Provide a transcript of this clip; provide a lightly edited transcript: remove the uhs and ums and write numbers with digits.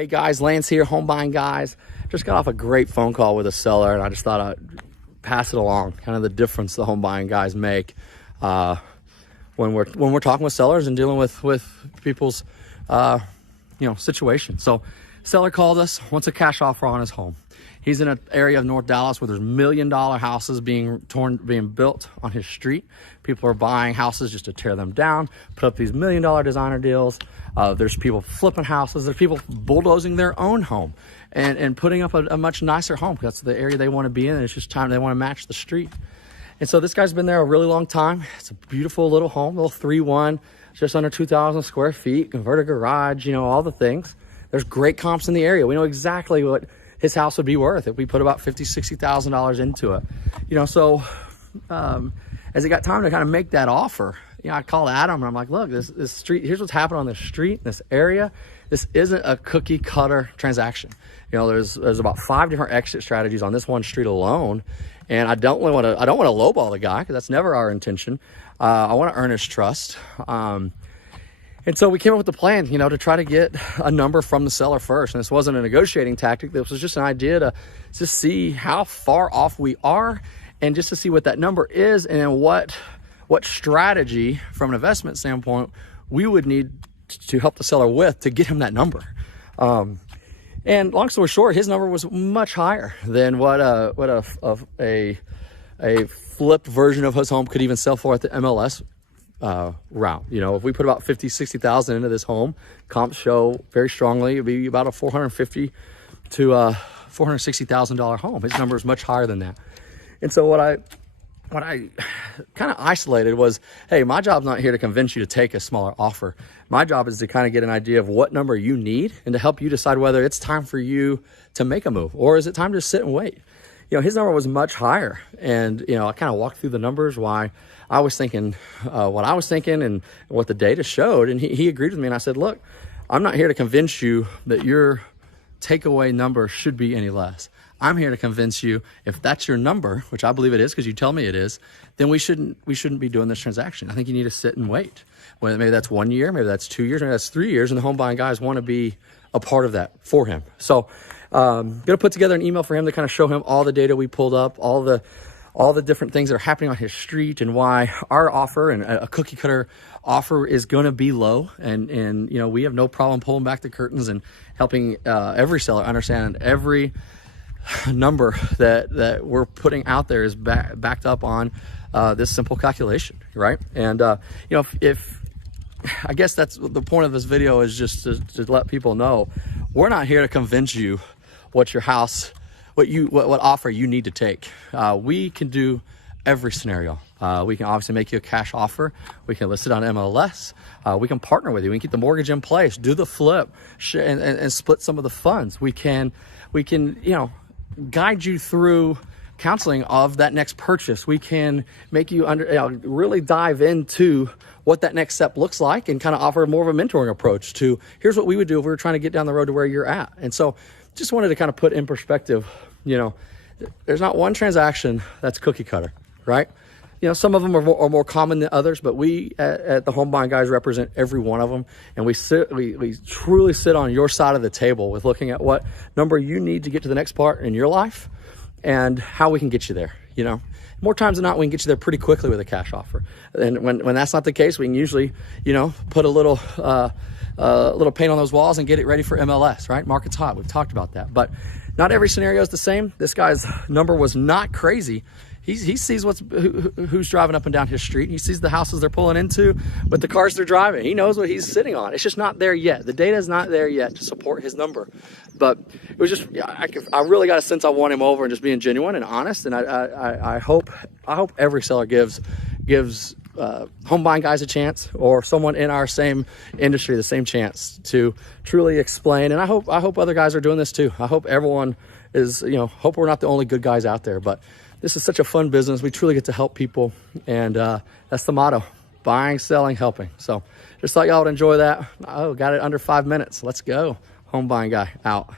Hey guys, Lance here, Home Buying Guys. Just got off a great phone call with a seller, and I just thought I'd pass it along, kind of the difference the Home Buying Guys make when we're talking with sellers and dealing with people's situation. So seller called us, wants a cash offer on his home. He's in an area of North Dallas where there's $1 million houses being built on his street. People are buying houses just to tear them down, put up these $1 million designer deals. There's people flipping houses. There's people bulldozing their own home and putting up a much nicer home. That's the area they want to be in. And it's just time they want to match the street. And so this guy's been there a really long time. It's a beautiful little home, little 3-1, just under 2,000 square feet, converted garage, all the things. There's great comps in the area. We know exactly what his house would be worth if we put about $50,000, $60,000 into it. So as it got time to kind of make that offer, I called Adam and I'm like, look, this street, here's what's happened on this street, this area. This isn't a cookie cutter transaction. There's about 5 different exit strategies on this one street alone. And I don't want to lowball the guy, because that's never our intention. I want to earn his trust. And so we came up with the plan, to try to get a number from the seller first. And this wasn't a negotiating tactic. This was just an idea to just see how far off we are, and just to see what that number is, and then what strategy from an investment standpoint we would need to help the seller with to get him that number. And long story short, his number was much higher than what a flipped version of his home could even sell for at the MLS route. If we put about 50, 60,000 into this home, comps show very strongly it'd be about a $450,000 to $460,000 home. His number is much higher than that. And so what I kind of isolated was, hey, my job's not here to convince you to take a smaller offer. My job is to kind of get an idea of what number you need and to help you decide whether it's time for you to make a move, or is it time to sit and wait. His number was much higher. And, I kind of walked through the numbers, why I was thinking what I was thinking and what the data showed. And he agreed with me. And I said, look, I'm not here to convince you that your takeaway number should be any less. I'm here to convince you, if that's your number, which I believe it is because you tell me it is, then we shouldn't be doing this transaction. I think you need to sit and wait. Well, maybe that's 1 year, maybe that's 2 years, maybe that's 3 years, and the Home Buying Guys want to be a part of that for him. So going to put together an email for him to kind of show him all the data we pulled up, all the different things that are happening on his street, and why our offer and a cookie cutter offer is going to be low. And we have no problem pulling back the curtains and helping every seller understand every number that we're putting out there is backed up on this simple calculation, right? And if I guess that's the point of this video, is just to let people know we're not here to convince you what your house, what offer you need to take. We can do every scenario. We can obviously make you a cash offer. We can list it on MLS. We can partner with you. We can keep the mortgage in place, do the flip, and split some of the funds. We can guide you through counseling of that next purchase. We can make you really dive into what that next step looks like, and kind of offer more of a mentoring approach to, here's what we would do if we were trying to get down the road to where you're at. And so just wanted to kind of put in perspective, there's not one transaction that's cookie cutter, right? Some of them are more common than others, but we at the Home Buying Guys represent every one of them. And we truly sit on your side of the table with looking at what number you need to get to the next part in your life and how we can get you there. More times than not, we can get you there pretty quickly with a cash offer. And when that's not the case, we can usually, put a little paint on those walls and get it ready for MLS, right? Market's hot. We've talked about that, but not every scenario is the same. This guy's number was not crazy. He sees who's driving up and down his street. He sees the houses they're pulling into with the cars they're driving. He knows what he's sitting on. It's just not there yet. The data is not there yet to support his number. But it was just, I really got a sense I won him over and just being genuine and honest. And I hope every seller gives Home Buying Guys a chance, or someone in our same industry the same chance to truly explain. And I hope other guys are doing this too. I hope everyone is, hope we're not the only good guys out there. But this is such a fun business. We truly get to help people. And that's the motto: buying, selling, helping. So just thought y'all would enjoy that. Oh, got it under 5 minutes. Let's go. Home Buying Guy out.